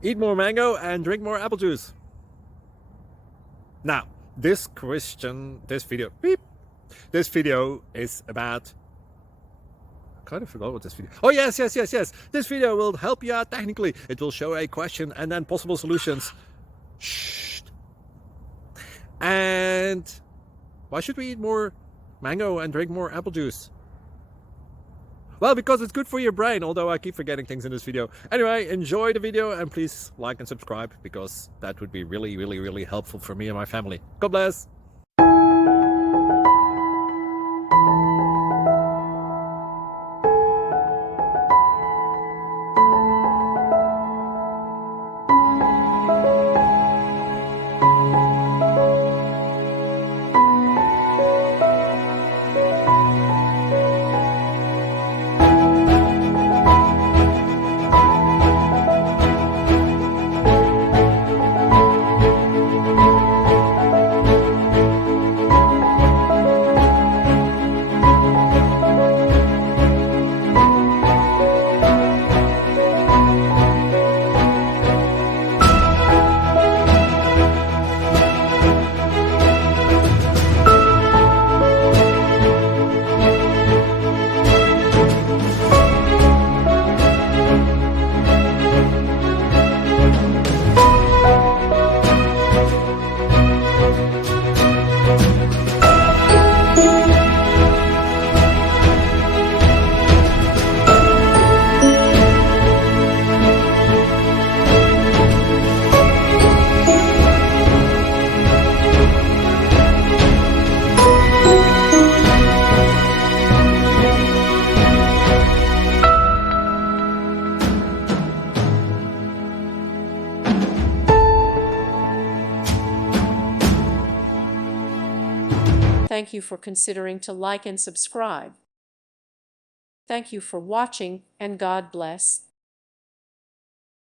Eat more mango and drink more apple juice. Now, this video is about, I kind of forgot what this video. Oh, yes. This video will help you out technically. It will show a question and then possible solutions. Shh. And why should we eat more mango and drink more apple juice? Well, because it's good for your brain, although I keep forgetting things in this video. Anyway, enjoy the video and please like and subscribe, because that would be really helpful for me and my family. God bless. Thank you for considering to like and subscribe. Thank you for watching, and God bless.